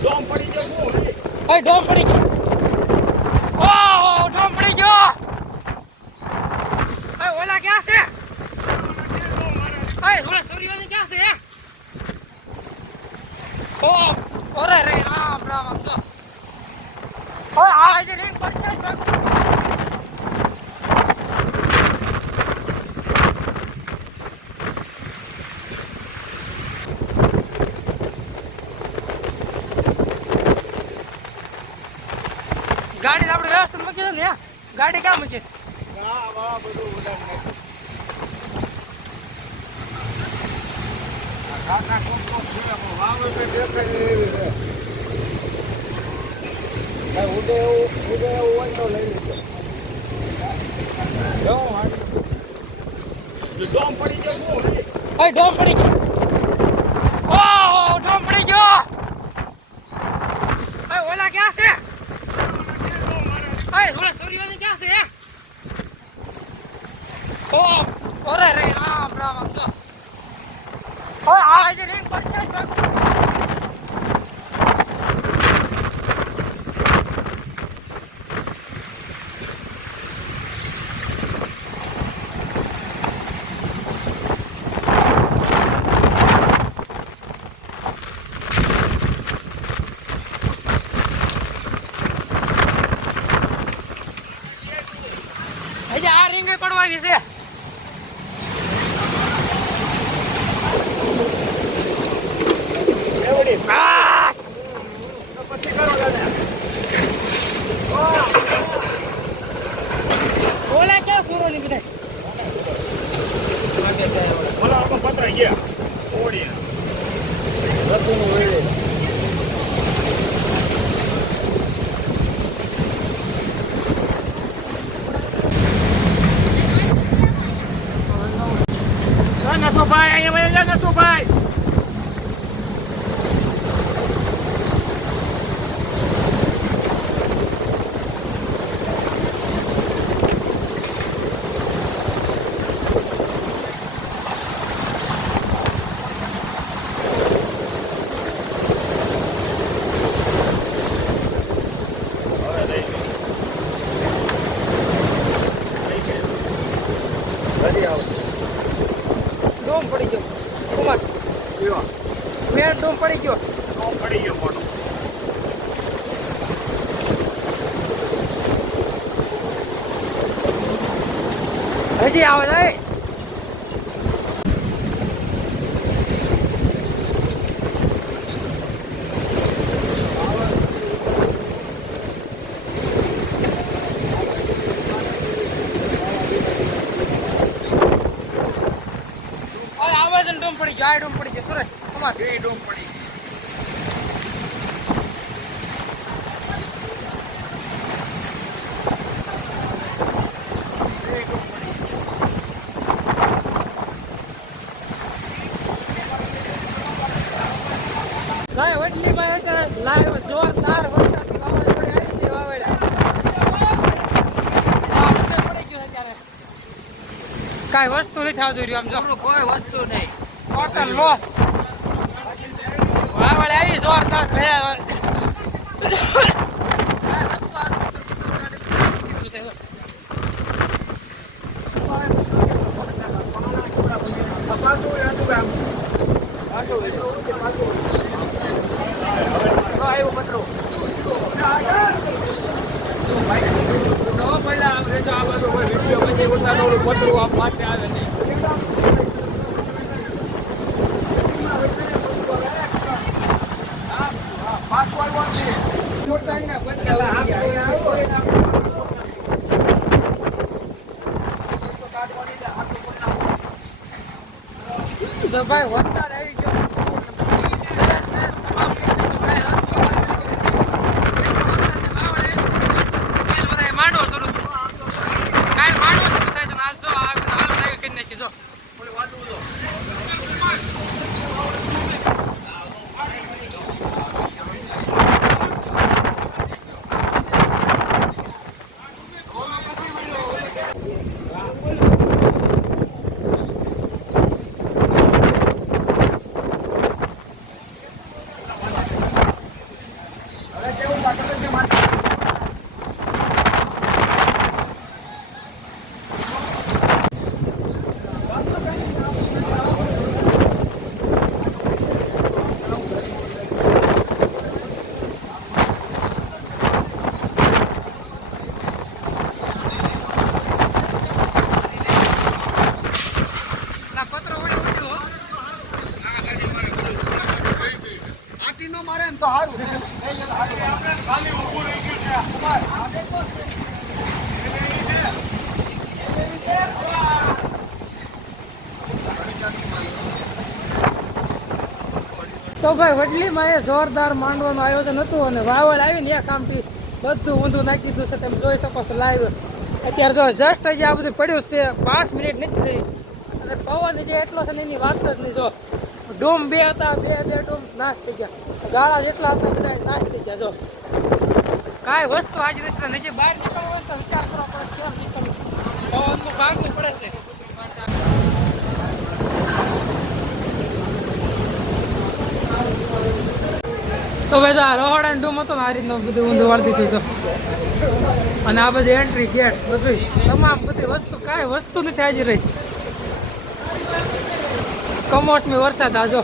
Dome પડી ગયો. ઓય ડોમ પડી ગયો. ઓહ ડોમ પડી ગયો. ઓય ઓલા ક્યાં છે? ઓય ઓલા સૂર્યની ક્યાં છે? ઓહ ઓરે રે રામ રામ આમ જો. ઓય આ જે રીંગ પડશે જ ભાગ. ગાડી આપણે વ્યવસ્થિત મૂકી દો ને. ગાડી ક્યાં મૂકી? બધું ઉડાડ ઉડે એવું હોય તો લઈ લીધો. ડોમ પડી ગયો. ઓય ડોમ પડી ગયો. ઓહ ડોમ પડી ગયો. ઓય ઓલા ક્યાં છે? ઓય ઓલા સૂર્યની ક્યાં છે? ઓહ ઓરે રે રામ રામ આમ જો. ઓય આ જે રીંગ પડશે જ ભાગ. હજી આ રીંગ પડવાની છે. આ પછી કરો દાદા. ઓલા ક્યાં સુરોની બધા? ઓલા આમાં પતરાઈ ગયા. ઓડી રતુનું વેળે. નથુભાઈ અહીંયા વહી જા નથુભાઈ. ડોમ પડી ગયો. કુમાર મેં ડોમ પડી ગયો. ડોમ પડી ગયો મોટો. હજી આવે છે. ડોમ પડી ગયો. આ ડોમ પડી ગયો. સુરેશ કુમાર એ ડોમ પડી. ગાય વડલીમાં અત્યારે લાઈવ જોરદાર વરસાદની વાવાઝોડી આવી છે. વાવેડા હા મને પડી ગયું અત્યારે. કાંઈ વસ્તુ નથી આવતું રહ્યું. આમ જો કોઈ વસ્તુ નહીં. Total loss. વાવડે આવી જોરદાર ભેળા. પતરું આપ માટે આવે નહીં. તો ભાઈ વરસાદ આવી ગયો. માંડવો શરૂ કાલ માંડવો શરૂ થાય છે. આજ જો હાલ આવી કરી નાખી જો. ખાલી ઊભું રહી ગયું તો ભાઈ વડલીમાં એ જોરદાર માંડવાનું આયોજન હતું અને વાવડ આવીને એક આમથી બધું ઊંધું નાખી દીધું છે. તમે જોઈ શકો છો લાઈવ. અત્યારે જો જસ્ટ હજી આ બધું પડ્યું છે, 5 મિનિટ નથી થઈ અને પવન જે એટલો છે ને એની વાત જ નહીં. જો ડૂમ બે હતા, બે ડૂમ નાશ થઈ ગયા, ગાળા જેટલા હતા બધા નાશ થઈ ગયા. જો કાંઈ વસ્તુ આજે નથી, નીચે બહાર નીકળવું હોય તો વિચાર કરો પડે કેમ નીકળવું, પવનનું ભાગવું પડે છે. તો ભાઈ આ રોહડાની ડૂમ હતો ને આ રીતનું બધું ઊંધું વાળી દીધું છે અને આ બધી એન્ટ્રી ગેટ બધું તમામ બધી વસ્તુ કાંઈ વસ્તુ નથી હાજી રહી. કમોસમી વરસાદ આજો